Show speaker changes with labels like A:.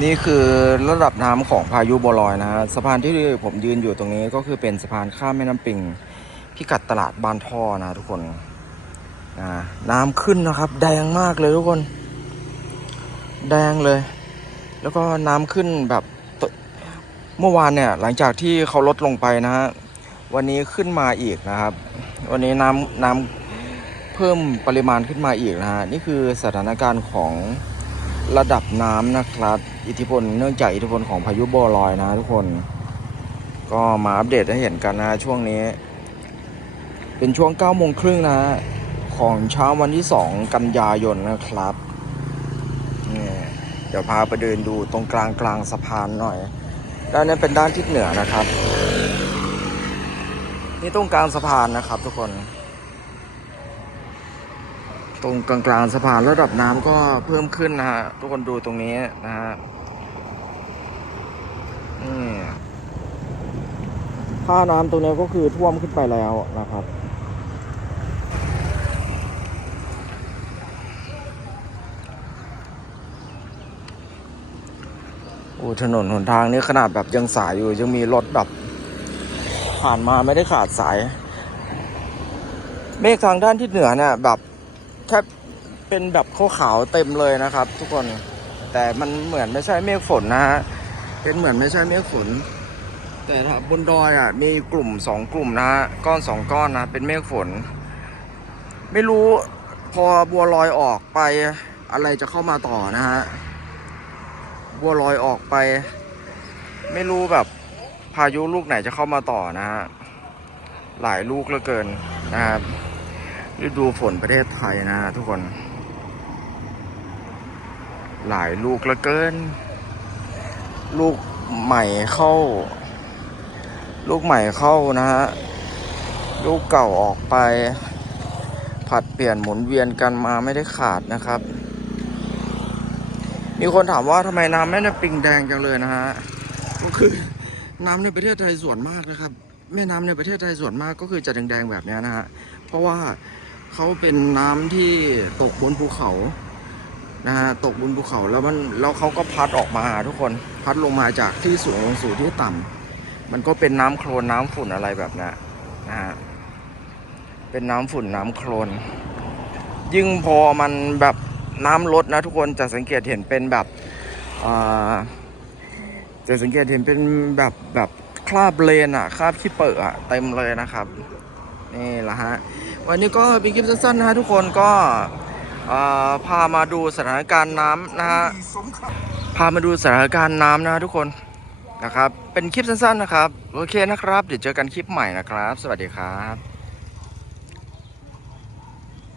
A: นี่คือระดับน้ำของพายุโบวลอยนะฮะสะพานที่ผมยืนอยู่ตรงนี้ก็คือเป็นสะพานข้ามแม่น้ำปิงพิกัดตลาดบานท่อนะทุกคนนะน้ำขึ้นนะครับ แดงมากเลยทุกคน แดงเลย แล้วก็น้ำขึ้นแบบเมื่อวานเนี่ย หลังจากที่เขาลดลงไปนะฮะวันนี้ขึ้นมาอีกนะครับ วันนี้น้ำน้ำเพิ่มปริมาณขึ้นมาอีกนะฮะนี่คือสถานการณ์ของ ระดับน้ำนะครับ อิทธิพลเนื่องจากอิทธิพลของพายุโบวลอยนะทุกคน ก็มาอัปเดตให้เห็นกันนะช่วงนี้ เป็นช่วง9โมงครึ่งนะ ของเช้าวันที่ 2 กันยายนนะครับเนี่ยเดี๋ยวพาไปเดินดูตรงกลางกลางสะพานหน่อย ด้านนี้เป็นด้านทิศเหนือนะครับ นี่ตรงกลางสะพานนะครับทุกคน ตรงกลางกลางสะพานระดับน้ำก็เพิ่มขึ้นนะฮะทุกคนดูตรงนี้นะฮะนี่ค่าน้ำตรงนี้ก็คือท่วมขึ้นไปแล้วนะครับโอ้ถนนหนทางนี่ขนาดแบบยังสายอยู่ ยังมีรถแบบผ่านมาไม่ได้ขาดสาย เมฆทางด้านทิศเหนือเนี่ยแบบ ค่เป็นแบบขาวๆเต็มเลยนะครับ ทุกคนแต่มันเหมือนไม่ใช่เมฆฝนนะฮะเป็นเหมือนไม่ใช่เมฆฝน แต่บนดอยอะมีกลุ่มสองกลุ่มนะฮะก้อนสองก้อนนะเป็นเมฆฝน ไม่รู้พอบัวลอยออกไปอะไรจะเข้ามาต่อนะฮะบัวลอยออกไป ไม่รู้แบบพายุลูกไหนจะเข้ามาต่อนะฮะหลายลูกเหลือเกินนะครับ ฤดูฝนประเทศไทยนะทุกคน หลายลูกลือเกิน ลูกใหม่เข้า ลูกใหม่เข้านะฮะ ลูกเก่าออกไป ผัดเปลี่ยนหมุนเวียนกันมาไม่ได้ขาดนะครับ มีคนถามว่าทำไมน้ำแม่น้ำปิงแดงจังเลยนะฮะ ก็คือน้ำในประเทศไทยส่วนมากนะครับแม่น้ำในประเทศไทยส่วนมากก็คือจะแดงๆแบบนี้นะฮะ เพราะว่า เขาเป็นน้ำที่ตกบนภูเขานะฮะตกบนภูเขาแล้วมันแล้วเขาก็พัดออกมาทุกคนพัดลงมาจากที่สูงลงสู่ที่ต่ำมันก็เป็นน้ำโคลนน้ำฝุ่นอะไรแบบนี้นะฮะเป็นน้ำฝุ่นน้ำโคลน ยิ่งพอมันแบบน้ำลดนะทุกคนจะสังเกตเห็นเป็นแบบจะสังเกตเห็นเป็นแบบแบบคราบเลนอะคราบขี้เปอะอะเต็มเลยนะครับ นี่แหละฮะ วันนี้ก็เป็นคลิปสั้นๆนะฮะทุกคนก็พามาดูสถานการณ์น้ำนะฮะ พามาดูสถานการณ์น้ำนะทุกคนนะครับ เป็นคลิปสั้นๆนะครับ โอเคนะครับ เดี๋ยวเจอกันคลิปใหม่นะครับ สวัสดีครับ